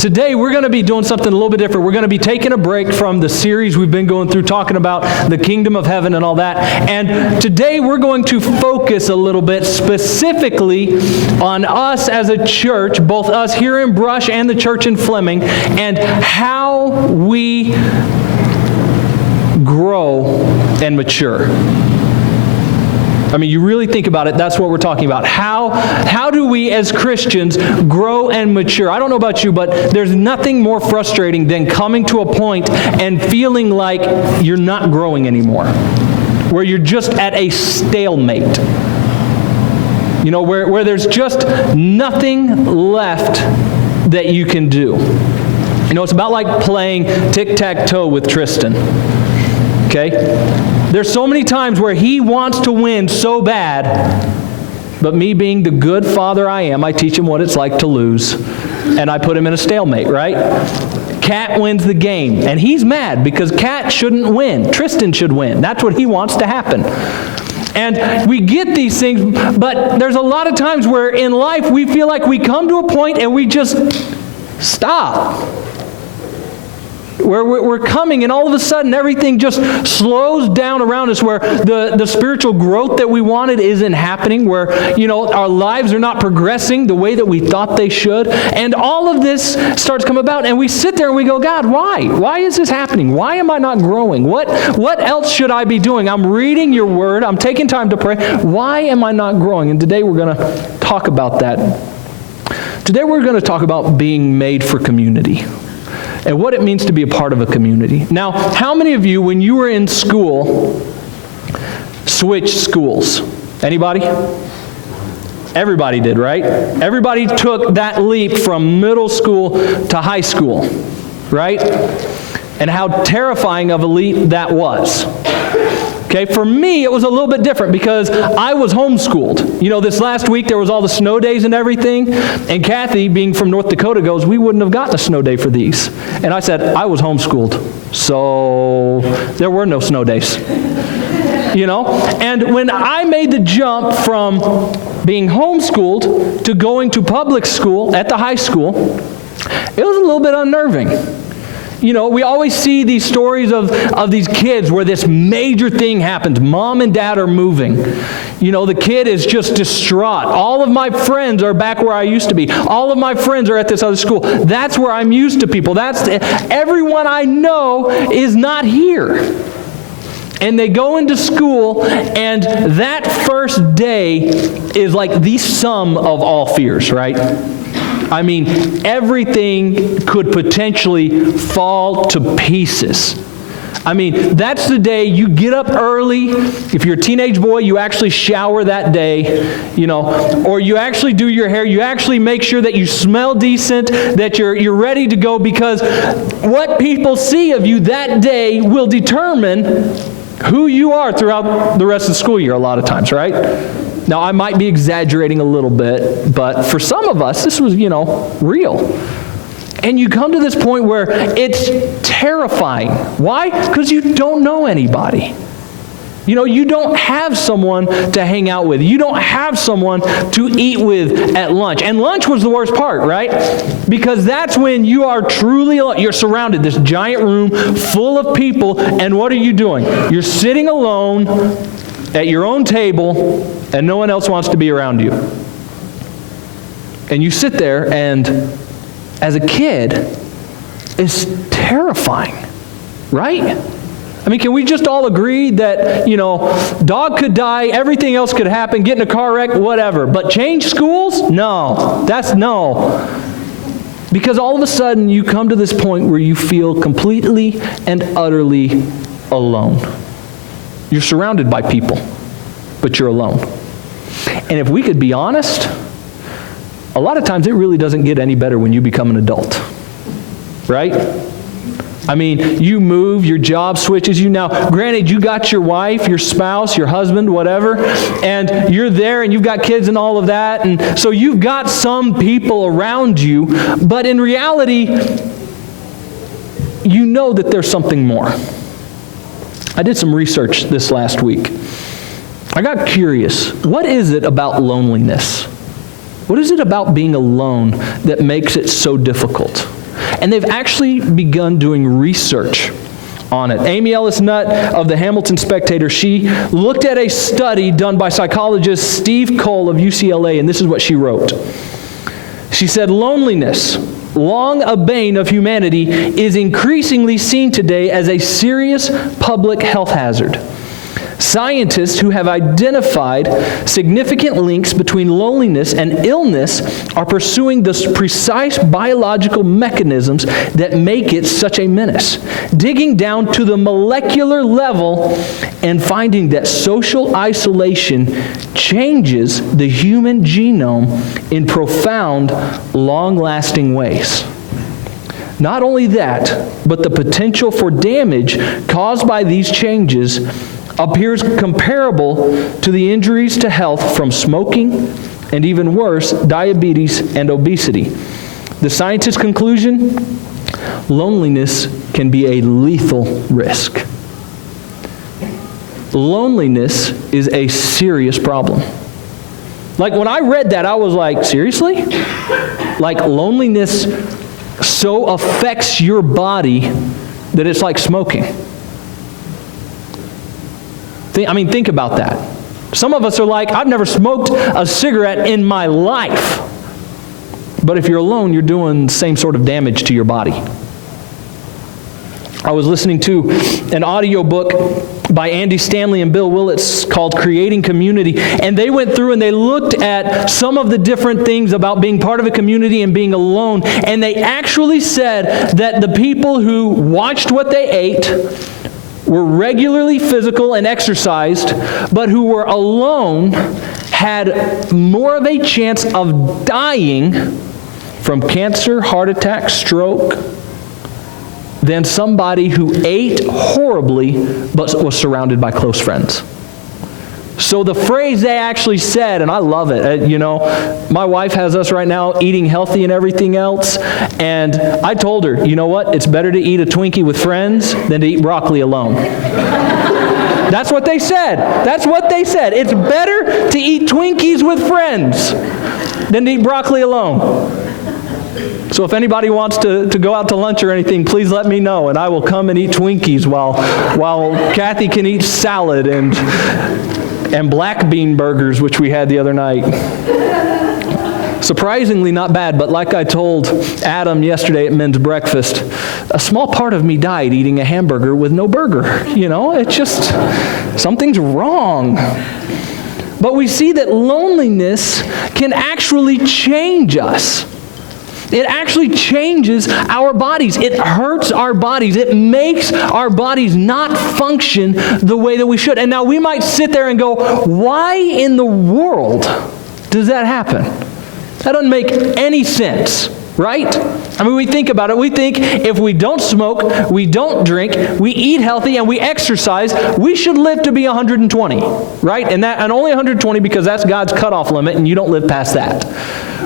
Today we're going to be doing something a little bit different. We're going to be taking a break from the series we've been going through talking about the kingdom of heaven and all that. And today we're going to focus a little bit specifically on us as a church, both us here in Brush and the church in Fleming, and how we grow and mature. I mean, you really think about it, that's what we're talking about. How do we as Christians grow and mature? I don't know about you, but there's nothing more frustrating than coming to a point and feeling like you're not growing anymore, where you're just at a stalemate. You know, where there's just nothing left that you can do. You know, it's about like playing tic-tac-toe with Tristan. Okay? There's so many times where he wants to win so bad, but me being the good father I am, I teach him what it's like to lose, and I put him in a stalemate, right? Cat wins the game, and he's mad because Cat shouldn't win. Tristan should win. That's what he wants to happen. And we get these things, but there's a lot of times where in life we feel like we come to a point and we just stop. Where we're coming and all of a sudden everything just slows down around us, where the spiritual growth that we wanted isn't happening, where, you know, our lives are not progressing the way that we thought they should, and all of this starts to come about, and we sit there and we go, God, why? Why is this happening? Why am I not growing? What else should I be doing? I'm reading your word, I'm taking time to pray. Why am I not growing? And today we're going to talk about that. Today we're going to talk about being made for community and what it means to be a part of a community. Now, how many of you, when you were in school, switched schools? Anybody? Everybody did, right? Everybody took that leap from middle school to high school, right? And how terrifying of a leap that was. Okay, for me, it was a little bit different because I was homeschooled. You know, this last week there was all the snow days and everything, and Kathy, being from North Dakota, goes, we wouldn't have gotten a snow day for these. And I said, I was homeschooled, so there were no snow days. You know, and when I made the jump from being homeschooled to going to public school at the high school, it was a little bit unnerving. You know, we always see these stories of these kids where this major thing happens. Mom and dad are moving. You know, the kid is just distraught. All of my friends are back where I used to be. All of my friends are at this other school. That's where I'm used to people. Everyone I know is not here. And they go into school, and that first day is like the sum of all fears, right? I mean, everything could potentially fall to pieces. I mean, that's the day you get up early. If you're a teenage boy, you actually shower that day, you know, or you actually do your hair. You actually make sure that you smell decent, that you're ready to go, because what people see of you that day will determine who you are throughout the rest of the school year a lot of times, right? Now, I might be exaggerating a little bit, but for some of us, this was, you know, real. And you come to this point where it's terrifying. Why? Because you don't know anybody. You know, you don't have someone to hang out with. You don't have someone to eat with at lunch. And lunch was the worst part, right? Because that's when you are truly alone. You're surrounded, this giant room full of people, and what are you doing? You're sitting alone at your own table, and no one else wants to be around you. And you sit there, and as a kid, it's terrifying, right? I mean, can we just all agree that, you know, dog could die, everything else could happen, get in a car wreck, whatever. But change schools? No. That's no. Because all of a sudden, you come to this point where you feel completely and utterly alone. You're surrounded by people, but you're alone. And if we could be honest, a lot of times it really doesn't get any better when you become an adult, right? I mean, you move, your job switches you now. Granted, you got your wife, your spouse, your husband, whatever, and you're there and you've got kids and all of that, and so you've got some people around you, but in reality, you know that there's something more. I did some research this last week. I got curious. What is it about loneliness? What is it about being alone that makes it so difficult? And they've actually begun doing research on it. Amy Ellis Nutt of the Hamilton Spectator, she looked at a study done by psychologist Steve Cole of UCLA, and this is what she wrote. She said, loneliness, long a bane of humanity, is increasingly seen today as a serious public health hazard. Scientists who have identified significant links between loneliness and illness are pursuing the precise biological mechanisms that make it such a menace, digging down to the molecular level and finding that social isolation changes the human genome in profound, long-lasting ways. Not only that, but the potential for damage caused by these changes appears comparable to the injuries to health from smoking and, even worse, diabetes and obesity. The scientist's conclusion: loneliness can be a lethal risk. Loneliness is a serious problem. Like, when I read that, I was like, seriously? Like, loneliness so affects your body that it's like smoking. Think about that. Some of us are like, I've never smoked a cigarette in my life. But if you're alone, you're doing the same sort of damage to your body. I was listening to an audiobook by Andy Stanley and Bill Willits called Creating Community, and they went through and they looked at some of the different things about being part of a community and being alone, and they actually said that the people who watched what they ate, were regularly physical and exercised, but who were alone had more of a chance of dying from cancer, heart attack, stroke, than somebody who ate horribly but was surrounded by close friends. So the phrase they actually said, and I love it, my wife has us right now eating healthy and everything else, and I told her, you know what, it's better to eat a Twinkie with friends than to eat broccoli alone. That's what they said. That's what they said. It's better to eat Twinkies with friends than to eat broccoli alone. So if anybody wants to go out to lunch or anything, please let me know, and I will come and eat Twinkies while Kathy can eat salad and black bean burgers, which we had the other night. Surprisingly not bad, but like I told Adam yesterday at men's breakfast, a small part of me died eating a hamburger with no burger. It's just, something's wrong. But we see that loneliness can actually change us. It actually changes our bodies. It hurts our bodies. It makes our bodies not function the way that we should. And now we might sit there and go, why in the world does that happen? That doesn't make any sense, right? We think about it. We think if we don't smoke, we don't drink, we eat healthy, and we exercise, we should live to be 120, right? And only 120 because that's God's cutoff limit, and you don't live past that.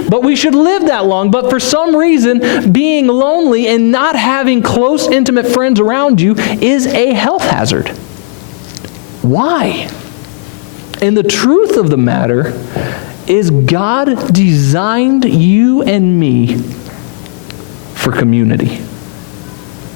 But we should live that long. But for some reason, being lonely and not having close, intimate friends around you is a health hazard. Why? And the truth of the matter is God designed you and me for community.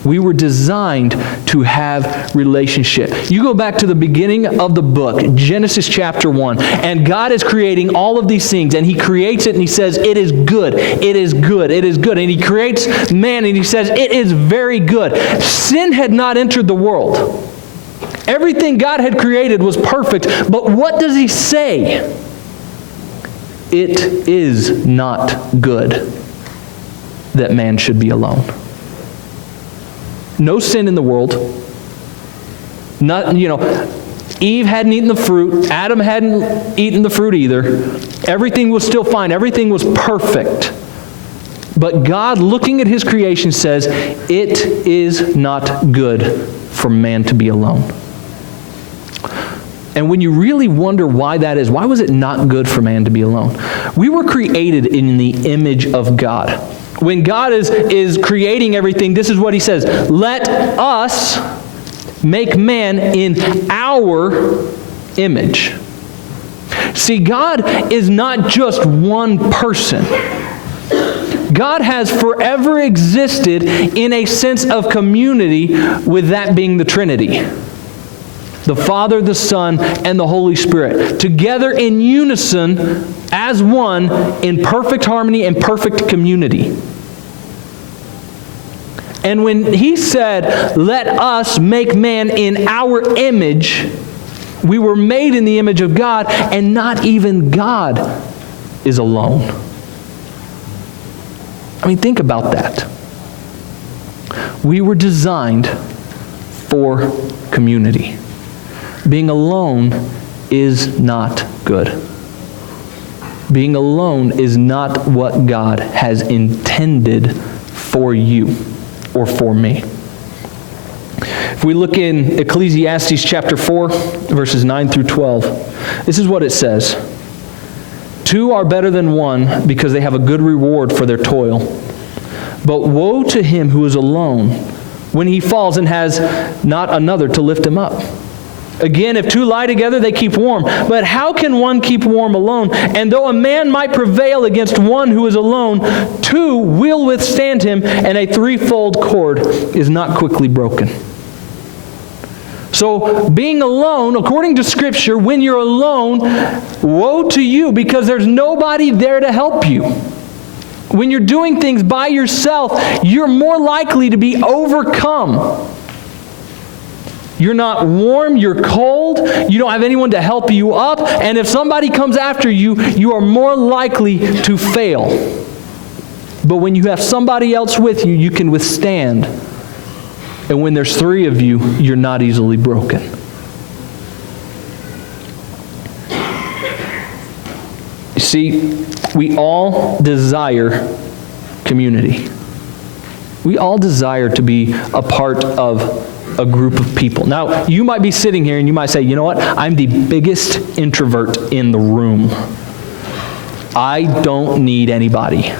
We were designed to have relationship. You go back to the beginning of the book, Genesis chapter 1, and God is creating all of these things, and He creates it, and He says, it is good, it is good, it is good. And He creates man, and He says, it is very good. Sin had not entered the world. Everything God had created was perfect, but what does He say? It is not good that man should be alone. No sin in the world. Eve hadn't eaten the fruit. Adam hadn't eaten the fruit either. Everything was still fine. Everything was perfect. But God, looking at His creation, says, it is not good for man to be alone. And when you really wonder why that is, why was it not good for man to be alone? We were created in the image of God. When God is creating everything, this is what He says, let us make man in our image. See, God is not just one person. God has forever existed in a sense of community, with that being the Trinity. The Father, the Son, and the Holy Spirit, together in unison as one in perfect harmony and perfect community. And when he said, "Let us make man in our image," we were made in the image of God, and not even God is alone. I mean, think about that. We were designed for community. Being alone is not good. Being alone is not what God has intended for you or for me. If we look in Ecclesiastes chapter 4, verses 9 through 12, this is what it says. "Two are better than one because they have a good reward for their toil. But woe to him who is alone when he falls and has not another to lift him up. Again, if two lie together, they keep warm. But how can one keep warm alone? And though a man might prevail against one who is alone, two will withstand him, and a threefold cord is not quickly broken." So being alone, according to Scripture, when you're alone, woe to you, because there's nobody there to help you. When you're doing things by yourself, you're more likely to be overcome. You're not warm, you're cold, you don't have anyone to help you up, and if somebody comes after you, you are more likely to fail. But when you have somebody else with you, you can withstand. And when there's three of you, you're not easily broken. You see, we all desire community. We all desire to be a part of a group of people. Now, you might be sitting here and you might say, "You know what? I'm the biggest introvert in the room. I don't need anybody."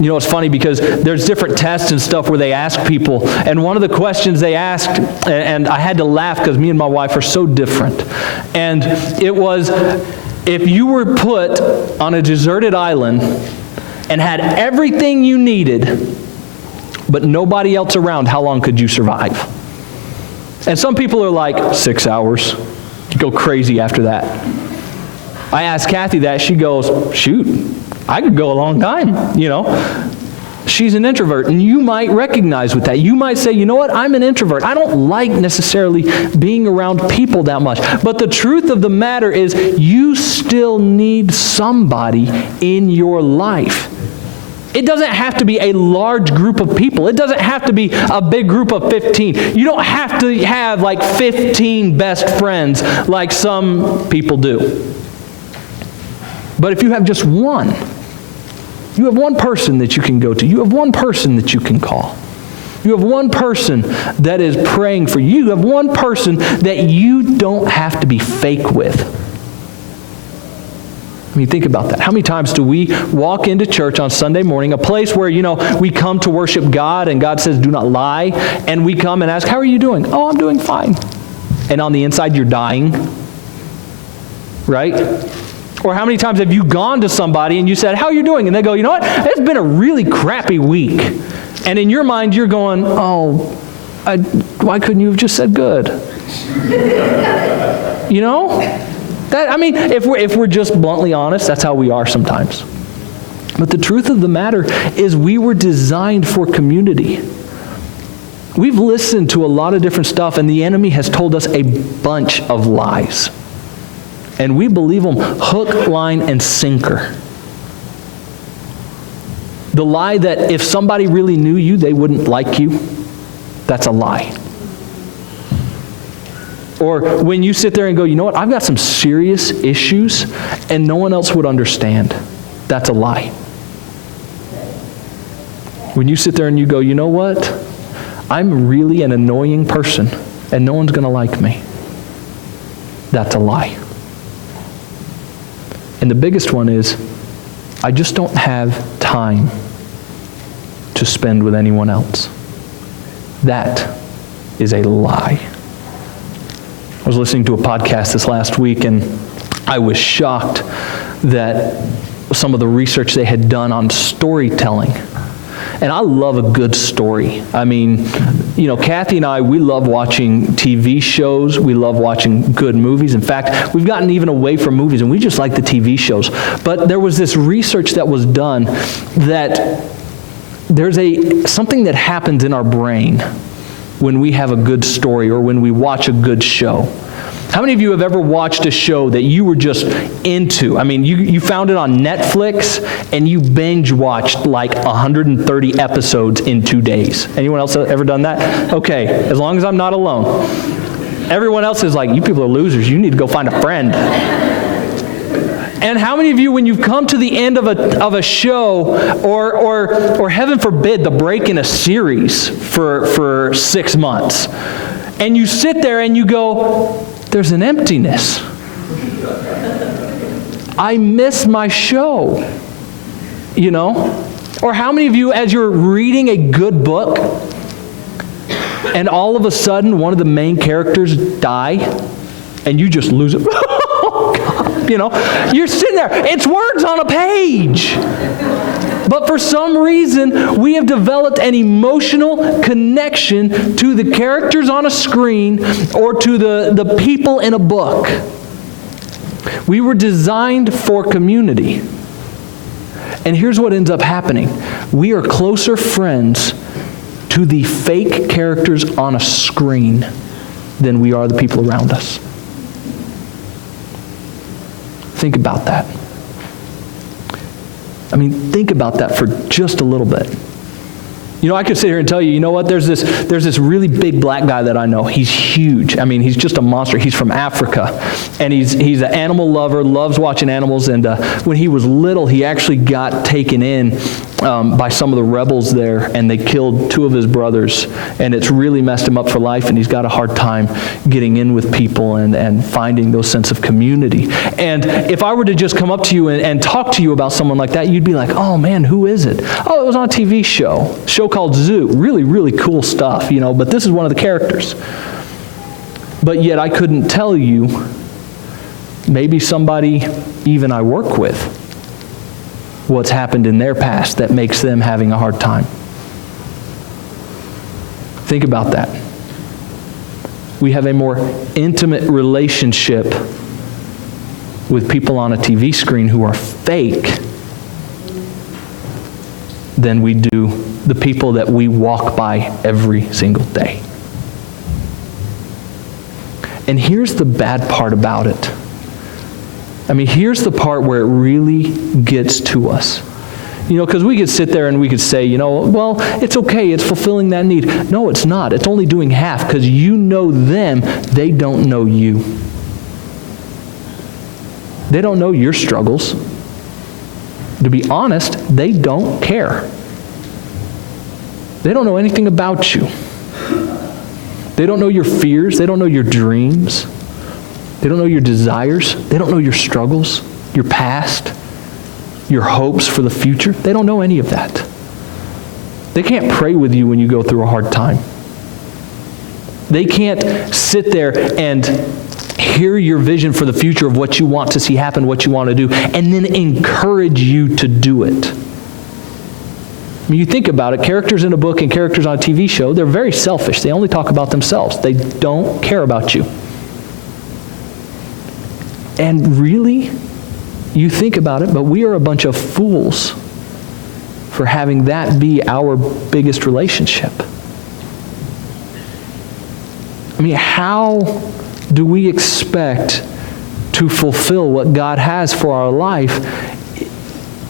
You know, it's funny because there's different tests and stuff where they ask people, and one of the questions they asked, and I had to laugh because me and my wife are so different, and it was, if you were put on a deserted island and had everything you needed, but nobody else around, how long could you survive? And some people are like, 6 hours. You go crazy after that. I asked Kathy that. She goes, "Shoot, I could go a long time," you know. She's an introvert, and you might recognize with that. You might say, "You know what? I'm an introvert. I don't like necessarily being around people that much." But the truth of the matter is, you still need somebody in your life. It doesn't have to be a large group of people. It doesn't have to be a big group of 15. You don't have to have like 15 best friends like some people do. But if you have just one, you have one person that you can go to. You have one person that you can call. You have one person that is praying for you. You have one person that you don't have to be fake with. I mean, think about that. How many times do we walk into church on Sunday morning, a place where, we come to worship God and God says, "Do not lie," and we come and ask, "How are you doing?" "Oh, I'm doing fine." And on the inside, you're dying. Right? Or how many times have you gone to somebody and you said, "How are you doing?" And they go, "You know what? It's been a really crappy week." And in your mind, you're going, "Oh, why couldn't you have just said good?" You know? If we're just bluntly honest, that's how we are sometimes. But the truth of the matter is, we were designed for community. We've listened to a lot of different stuff, and the enemy has told us a bunch of lies. And we believe them hook, line, and sinker. The lie that if somebody really knew you, they wouldn't like you, that's a lie. Or when you sit there and go, "You know what, I've got some serious issues and no one else would understand," that's a lie. When you sit there and you go, "You know what, I'm really an annoying person and no one's going to like me," that's a lie. And the biggest one is, "I just don't have time to spend with anyone else." That is a lie. I was listening to a podcast this last week, and I was shocked that some of the research they had done on storytelling. And I love a good story. I mean, Kathy and I, we love watching TV shows. We love watching good movies. In fact, we've gotten even away from movies, and we just like the TV shows. But there was this research that was done that there's something that happens in our brain when we have a good story or when we watch a good show. How many of you have ever watched a show that you were just into? I mean, you found it on Netflix and you binge watched like 130 episodes in 2 days. Anyone else ever done that? Okay, as long as I'm not alone. Everyone else is like, you people are losers. You need to go find a friend. And how many of you, when you've come to the end of a show, or heaven forbid, the break in a series for 6 months, and you sit there and you go, there's an emptiness. I miss my show, Or how many of you, as you're reading a good book, and all of a sudden one of the main characters die, and you just lose it? Oh, God. You're sitting there. It's words on a page. But for some reason, we have developed an emotional connection to the characters on a screen or to the people in a book. We were designed for community. And here's what ends up happening. We are closer friends to the fake characters on a screen than we are the people around us. Think about that. I mean, think about that for just a little bit. I could sit here and tell you, what? There's this really big black guy that I know. He's huge. I mean, he's just a monster. He's from Africa, and he's an animal lover, loves watching animals. And when he was little, he actually got taken in by some of the rebels there, and they killed 2 of his brothers, and it's really messed him up for life, and he's got a hard time getting in with people and finding those sense of community. And if I were to just come up to you and talk to you about someone like that, you'd be like, oh man, who is it? Oh, it was on a TV show called Zoo. Really, really cool stuff, but this is one of the characters. But yet I couldn't tell you, maybe somebody even I work with, what's happened in their past that makes them having a hard time. Think about that. We have a more intimate relationship with people on a TV screen who are fake than we do the people that we walk by every single day. And here's the bad part about it. I mean, here's the part where it really gets to us. Because we could sit there and we could say, well, it's okay, it's fulfilling that need. No, it's not. It's only doing half, because you know them, they don't know you. They don't know your struggles. To be honest, they don't care. They don't know anything about you. They don't know your fears. They don't know your dreams. They don't know your desires. They don't know your struggles, your past, your hopes for the future. They don't know any of that. They can't pray with you when you go through a hard time. They can't sit there and hear your vision for the future of what you want to see happen, what you want to do, and then encourage you to do it. I mean, you think about it, characters in a book and characters on a TV show, they're very selfish. They only talk about themselves. They don't care about you. And really, you think about it, but we are a bunch of fools for having that be our biggest relationship. I mean, how do we expect to fulfill what God has for our life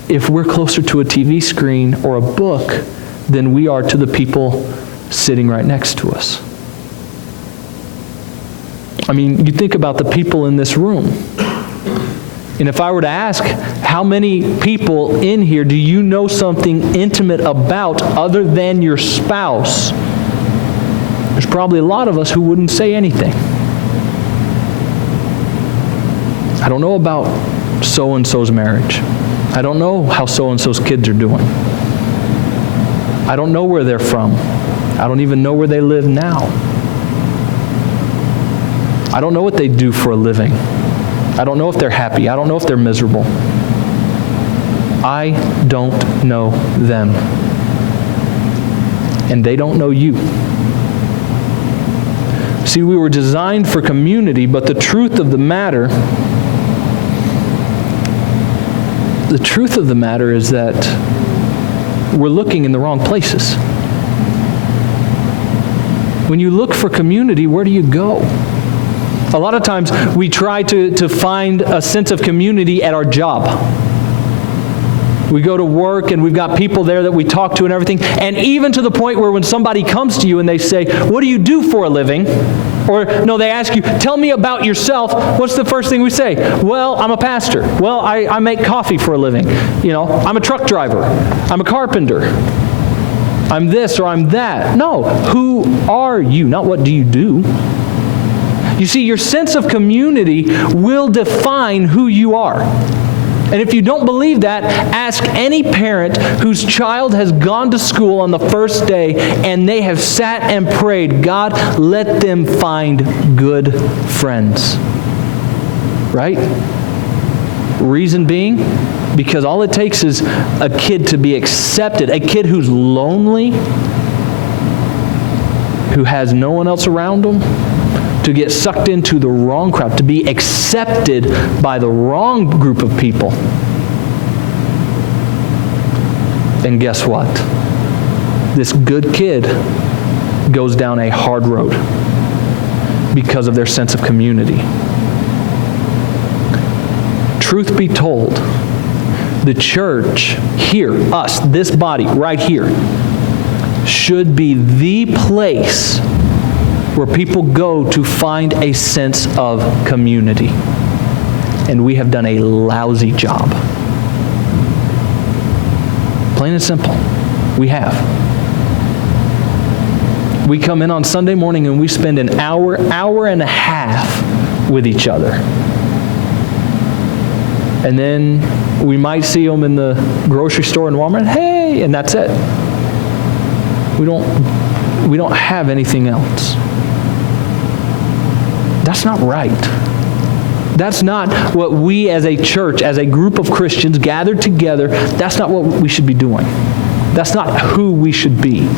if we're closer to a TV screen or a book than we are to the people sitting right next to us? I mean, you think about the people in this room. And if I were to ask, how many people in here do you know something intimate about other than your spouse? There's probably a lot of us who wouldn't say anything. I don't know about so-and-so's marriage. I don't know how so-and-so's kids are doing. I don't know where they're from. I don't even know where they live now. I don't know what they do for a living. I don't know if they're happy. I don't know if they're miserable. I don't know them. And they don't know you. See, we were designed for community, but the truth of the matter is that we're looking in the wrong places. When you look for community, where do you go? A lot of times we try to find a sense of community at our job. We go to work and we've got people there that we talk to and everything. And even to the point where when somebody comes to you and they say, what do you do for a living? Or no, they ask you, tell me about yourself. What's the first thing we say? Well, I'm a pastor. Well, I make coffee for a living. I'm a truck driver. I'm a carpenter. I'm this or I'm that. No, who are you? Not what do you do. You see, your sense of community will define who you are. And if you don't believe that, ask any parent whose child has gone to school on the first day and they have sat and prayed, God, let them find good friends. Right? Reason being, because all it takes is a kid to be accepted, a kid who's lonely, who has no one else around them, to get sucked into the wrong crowd, to be accepted by the wrong group of people. And guess what? This good kid goes down a hard road because of their sense of community. Truth be told, the church here, us, this body right here, should be the place where people go to find a sense of community. And we have done a lousy job. Plain and simple. We have. We come in on Sunday morning and we spend an hour and a half with each other. And then we might see them in the grocery store in Walmart, hey, and that's it. We don't have anything else. That's not right. That's not what we as a church, as a group of Christians gathered together, that's not what we should be doing. That's not who we should be.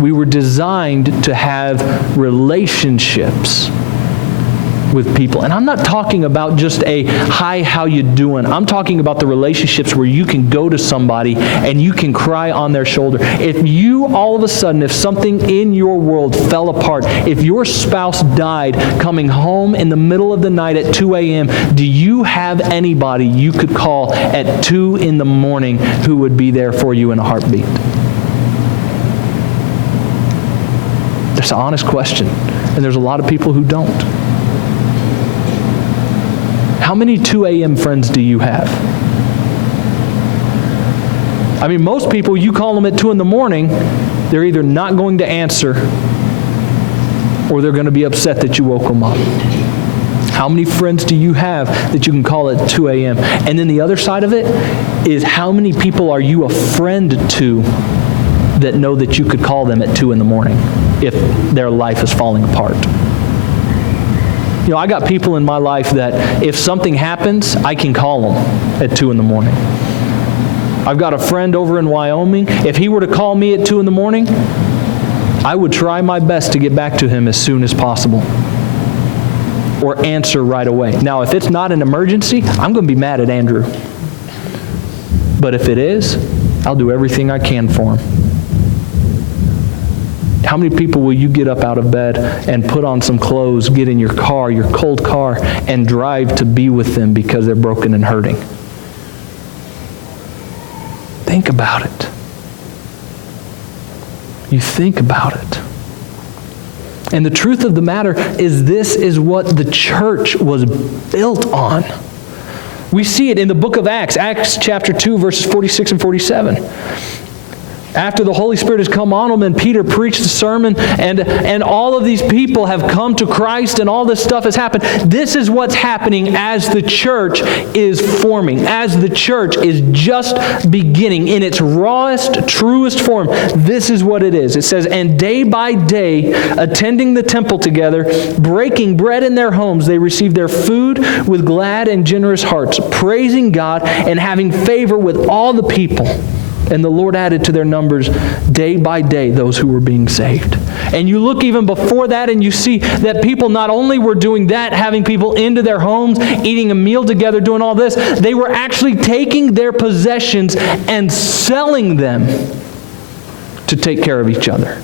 We were designed to have relationships with people. And I'm not talking about just a, hi, how you doing? I'm talking about the relationships where you can go to somebody and you can cry on their shoulder. If you, all of a sudden, if something in your world fell apart, if your spouse died coming home in the middle of the night at 2 a.m., do you have anybody you could call at 2 in the morning who would be there for you in a heartbeat? That's an honest question. And there's a lot of people who don't. How many 2 a.m. friends do you have? I mean, most people, you call them at 2 in the morning, they're either not going to answer or they're going to be upset that you woke them up. How many friends do you have that you can call at 2 a.m.? And then the other side of it is how many people are you a friend to that know that you could call them at 2 in the morning if their life is falling apart? I got people in my life that if something happens, I can call them at 2 in the morning. I've got a friend over in Wyoming. If he were to call me at 2 in the morning, I would try my best to get back to him as soon as possible or answer right away. Now, if it's not an emergency, I'm going to be mad at Andrew. But if it is, I'll do everything I can for him. How many people will you get up out of bed and put on some clothes, get in your car, your cold car, and drive to be with them because they're broken and hurting? Think about it. You think about it. And the truth of the matter is this is what the church was built on. We see it in the book of Acts, Acts chapter 2, verses 46 and 47. After the Holy Spirit has come on them and Peter preached the sermon and all of these people have come to Christ and all this stuff has happened. This is what's happening as the church is forming, as the church is just beginning in its rawest, truest form. This is what it is. It says, and day by day, attending the temple together, breaking bread in their homes, they received their food with glad and generous hearts, praising God and having favor with all the people. And the Lord added to their numbers day by day those who were being saved. And you look even before that and you see that people not only were doing that, having people into their homes, eating a meal together, doing all this, they were actually taking their possessions and selling them to take care of each other.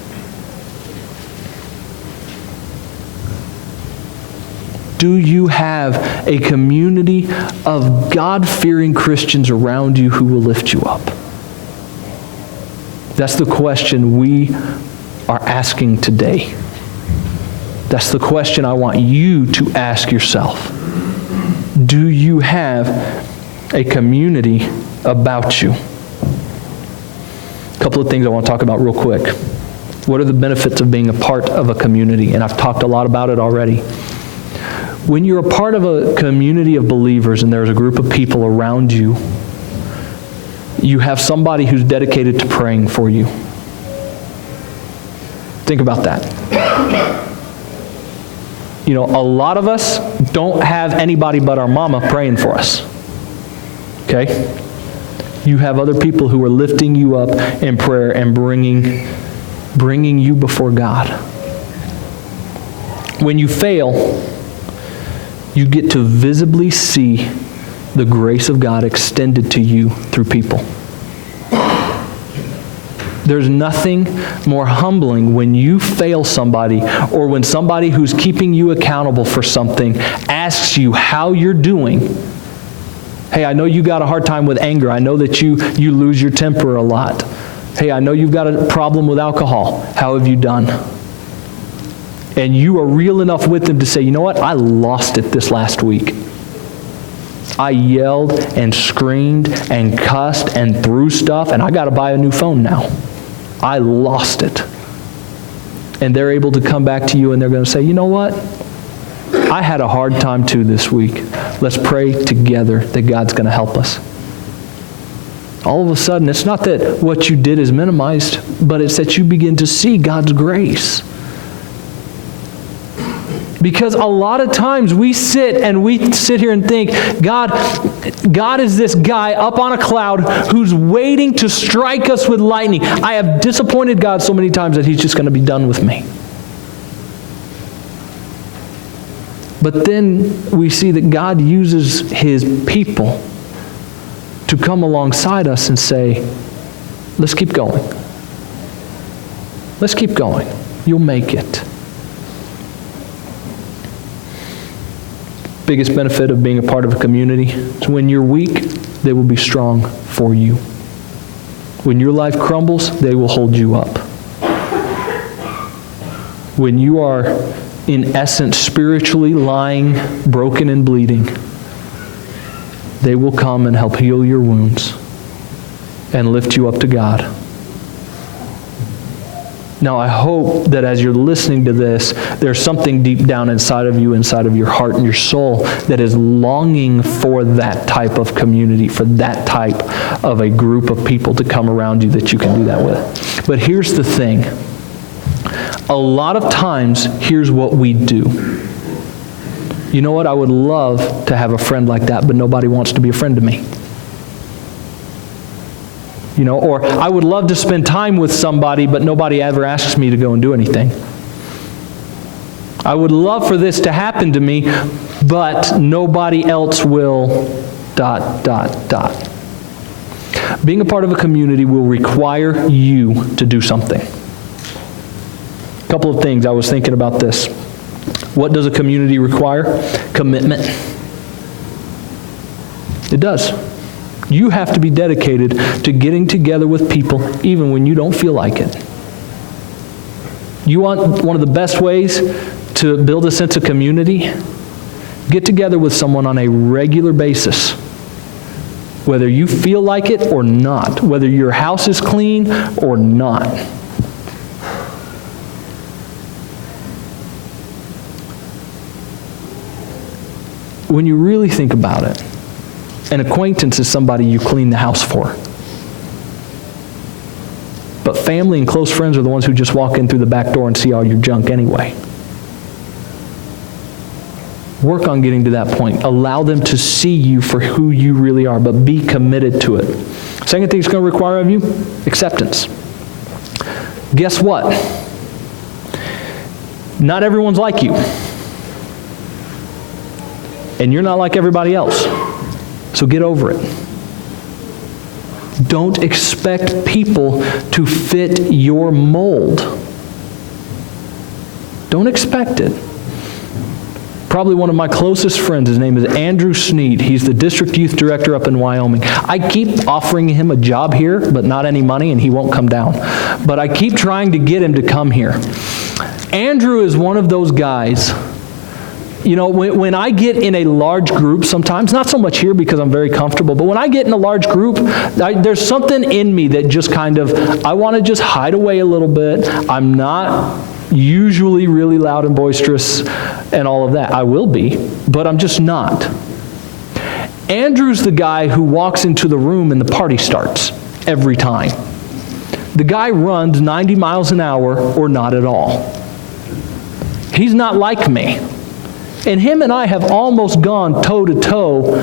Do you have a community of God-fearing Christians around you who will lift you up? That's the question we are asking today. That's the question I want you to ask yourself. Do you have a community about you? A couple of things I want to talk about real quick. What are the benefits of being a part of a community? And I've talked a lot about it already. When you're a part of a community of believers and there's a group of people around you, you have somebody who's dedicated to praying for you. Think about that. You know, a lot of us don't have anybody but our mama praying for us. Okay? You have other people who are lifting you up in prayer and bringing you before God. When you fail, you get to visibly see the grace of God extended to you through people. There's nothing more humbling when you fail somebody or when somebody who's keeping you accountable for something asks you how you're doing. Hey, I know you got a hard time with anger. I know that you lose your temper a lot. Hey, I know you've got a problem with alcohol. How have you done? And you are real enough with them to say, you know what? I lost it this last week. I yelled and screamed and cussed and threw stuff, and I got to buy a new phone now. I lost it. And they're able to come back to you and they're going to say, you know what? I had a hard time too this week. Let's pray together that God's going to help us. All of a sudden, it's not that what you did is minimized, but it's that you begin to see God's grace. Because a lot of times we sit here and think, God is this guy up on a cloud who's waiting to strike us with lightning. I have disappointed God so many times that he's just going to be done with me. But then we see that God uses his people to come alongside us and say, let's keep going. Let's keep going. You'll make it. Biggest benefit of being a part of a community is when you're weak, they will be strong for you. When your life crumbles, they will hold you up. When you are, in essence, spiritually lying, broken and bleeding, they will come and help heal your wounds and lift you up to God. Now, I hope that as you're listening to this, there's something deep down inside of you, inside of your heart and your soul, that is longing for that type of community, for that type of a group of people to come around you that you can do that with. But here's the thing. A lot of times, here's what we do. You know what? I would love to have a friend like that, but nobody wants to be a friend to me. You know, or I would love to spend time with somebody, but nobody ever asks me to go and do anything. I would love for this to happen to me, but nobody else will ... Being a part of a community will require you to do something. A couple of things. I was thinking about this. What does a community require? Commitment. It does. You have to be dedicated to getting together with people even when you don't feel like it. You want one of the best ways to build a sense of community? Get together with someone on a regular basis whether you feel like it or not, whether your house is clean or not. When you really think about it, an acquaintance is somebody you clean the house for. But family and close friends are the ones who just walk in through the back door and see all your junk anyway. Work on getting to that point. Allow them to see you for who you really are, but be committed to it. Second thing it's going to require of you, acceptance. Guess what? Not everyone's like you. And you're not like everybody else. So get over it. Don't expect people to fit your mold. Don't expect it. Probably one of my closest friends, his name is Andrew Sneed. He's the district youth director up in Wyoming. I keep offering him a job here, but not any money, and he won't come down. But I keep trying to get him to come here. Andrew is one of those guys. You know, when I get in a large group sometimes, not so much here because I'm very comfortable, but when I get in a large group, there's something in me that just kind of, I want to just hide away a little bit. I'm not usually really loud and boisterous and all of that. I will be, but I'm just not. Andrew's the guy who walks into the room and the party starts every time. The guy runs 90 miles an hour or not at all. He's not like me. And him and I have almost gone toe-to-toe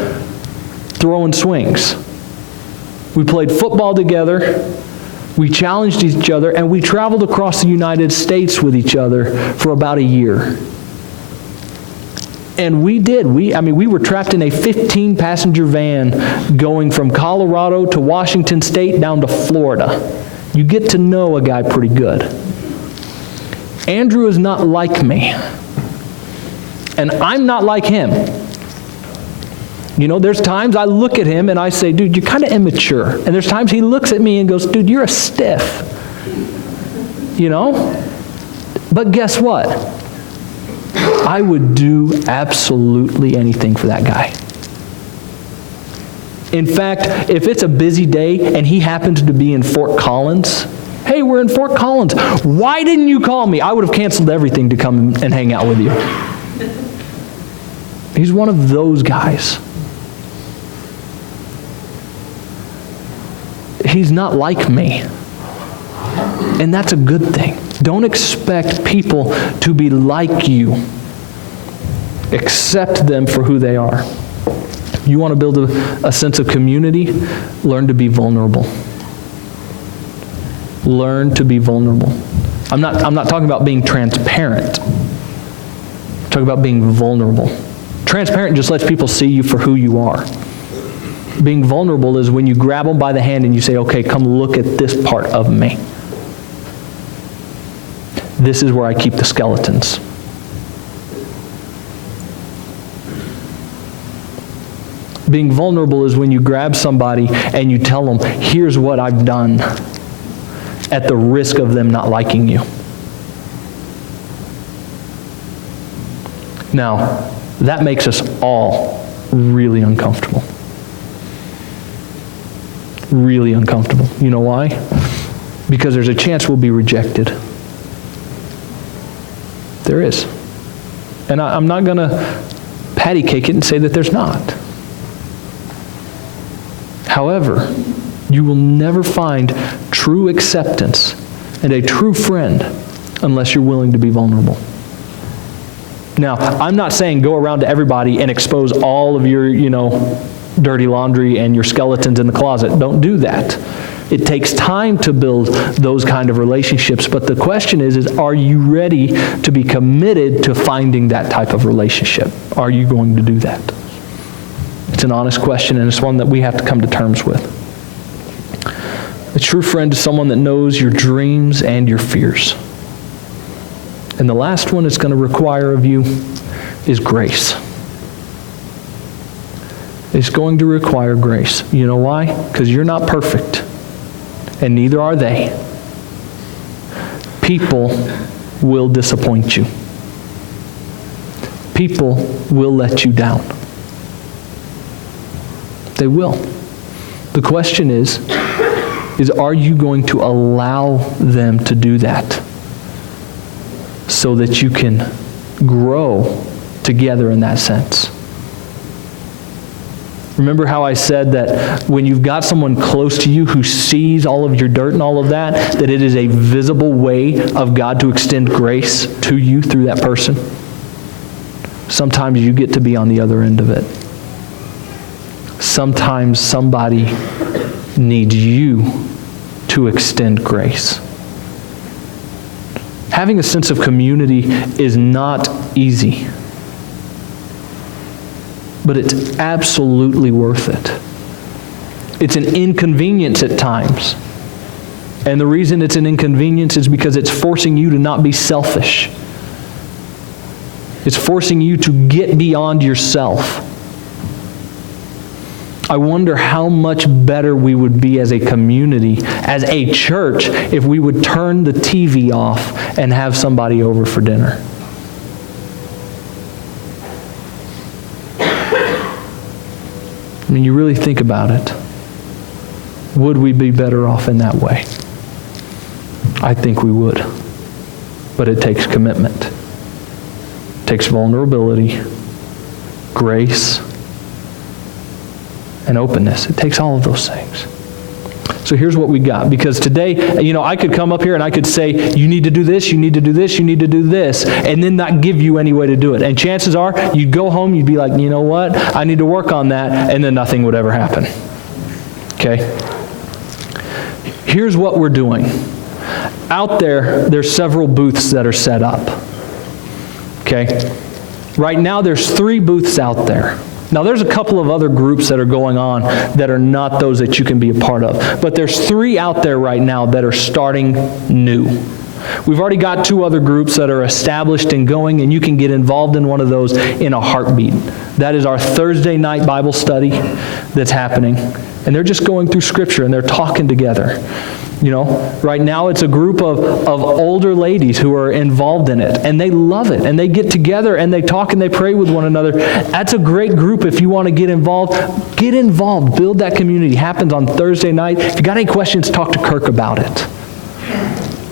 throwing swings. We played football together, we challenged each other, and we traveled across the United States with each other for about a year. And we did. We were trapped in a 15-passenger van going from Colorado to Washington State down to Florida. You get to know a guy pretty good. Andrew is not like me. And I'm not like him. You know, there's times I look at him and I say, dude, you're kind of immature. And there's times he looks at me and goes, dude, you're a stiff. You know? But guess what? I would do absolutely anything for that guy. In fact, if it's a busy day and he happens to be in Fort Collins, hey, we're in Fort Collins. Why didn't you call me? I would have canceled everything to come and hang out with you. He's one of those guys. He's not like me. And that's a good thing. Don't expect people to be like you. Accept them for who they are. You want to build a sense of community? Learn to be vulnerable. Learn to be vulnerable. I'm not talking about being transparent. I'm talking about being vulnerable. Transparent just lets people see you for who you are. Being vulnerable is when you grab them by the hand and you say, okay, come look at this part of me. This is where I keep the skeletons. Being vulnerable is when you grab somebody and you tell them, here's what I've done, at the risk of them not liking you. Now, that makes us all really uncomfortable. Really uncomfortable. You know why? Because there's a chance we'll be rejected. There is. And I'm not going to patty cake it and say that there's not. However, you will never find true acceptance and a true friend unless you're willing to be vulnerable. Now, I'm not saying go around to everybody and expose all of your, dirty laundry and your skeletons in the closet. Don't do that. It takes time to build those kind of relationships, but the question is are you ready to be committed to finding that type of relationship? Are you going to do that? It's an honest question, and it's one that we have to come to terms with. A true friend is someone that knows your dreams and your fears. And the last one it's going to require of you is grace. It's going to require grace. You know why? Because you're not perfect, and neither are they. People will disappoint you. People will let you down. They will. The question is are you going to allow them to do that so that you can grow together in that sense? Remember how I said that when you've got someone close to you who sees all of your dirt and all of that, that it is a visible way of God to extend grace to you through that person? Sometimes you get to be on the other end of it. Sometimes somebody needs you to extend grace. Having a sense of community is not easy, but it's absolutely worth it. It's an inconvenience at times. And the reason it's an inconvenience is because it's forcing you to not be selfish. It's forcing you to get beyond yourself. I wonder how much better we would be as a community, as a church, if we would turn the TV off and have somebody over for dinner. I mean, you really think about it. Would we be better off in that way? I think we would. But it takes commitment. It takes vulnerability, grace, and openness. It takes all of those things. So here's what we got. Because today, I could come up here and I could say, you need to do this, you need to do this, you need to do this, and then not give you any way to do it. And chances are, you'd go home, you'd be like, you know what? I need to work on that, and then nothing would ever happen. Okay? Here's what we're doing. Out there's several booths that are set up. Okay? Right now, there's 3 booths out there. Now, there's a couple of other groups that are going on that are not those that you can be a part of. But there's 3 out there right now that are starting new. We've already got 2 other groups that are established and going, and you can get involved in one of those in a heartbeat. That is our Thursday night Bible study that's happening. And they're just going through Scripture, and they're talking together. Right now it's a group of older ladies who are involved in it, and they love it, and they get together, and they talk, and they pray with one another. That's a great group if you want to get involved. Get involved. Build that community. It happens on Thursday night. If you got any questions, talk to Kirk about it.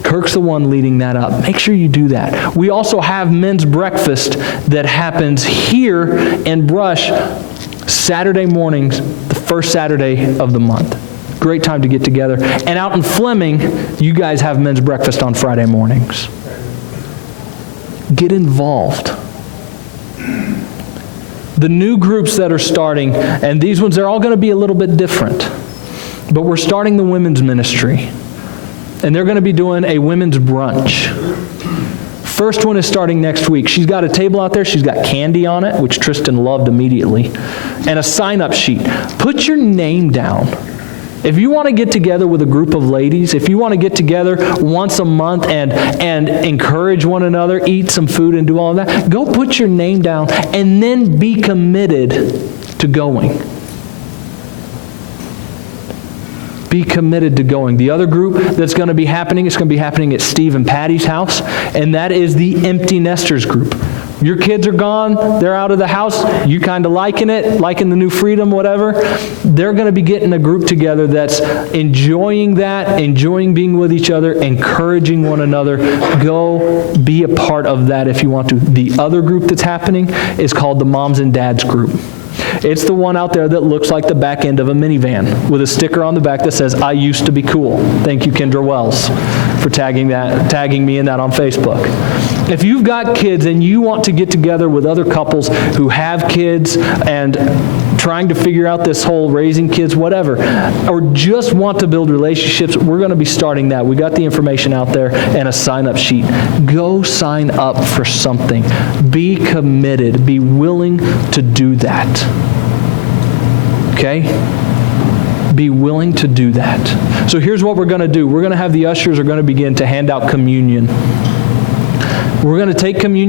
Kirk's the one leading that up. Make sure you do that. We also have men's breakfast that happens here in Brush Saturday mornings, the first Saturday of the month. Great time to get together. And out in Fleming, you guys have men's breakfast on Friday mornings. Get involved. The new groups that are starting, and these ones, they're all going to be a little bit different. But we're starting the women's ministry. And they're going to be doing a women's brunch. First one is starting next week. She's got a table out there. She's got candy on it, which Tristan loved immediately, and a sign-up sheet. Put your name down. If you want to get together with a group of ladies, if you want to get together once a month and encourage one another, eat some food and do all of that, go put your name down and then be committed to going. Be committed to going. The other group that's going to be happening, it's going to be happening at Steve and Patty's house, and that is the Empty Nesters group. Your kids are gone, they're out of the house, you kind of liking it, liking the new freedom, whatever. They're going to be getting a group together that's enjoying that, enjoying being with each other, encouraging one another. Go be a part of that if you want to. The other group that's happening is called the Moms and Dads group. It's the one out there that looks like the back end of a minivan with a sticker on the back that says, "I used to be cool." Thank you, Kendra Wells, for tagging me in that on Facebook. If you've got kids and you want to get together with other couples who have kids and trying to figure out this whole raising kids, whatever, or just want to build relationships, we're going to be starting that. We got the information out there and a sign-up sheet. Go sign up for something. Be committed. Be willing to do that. Okay? Be willing to do that. So here's what we're going to do. We're going to have the ushers are going to begin to hand out communion. We're going to take communion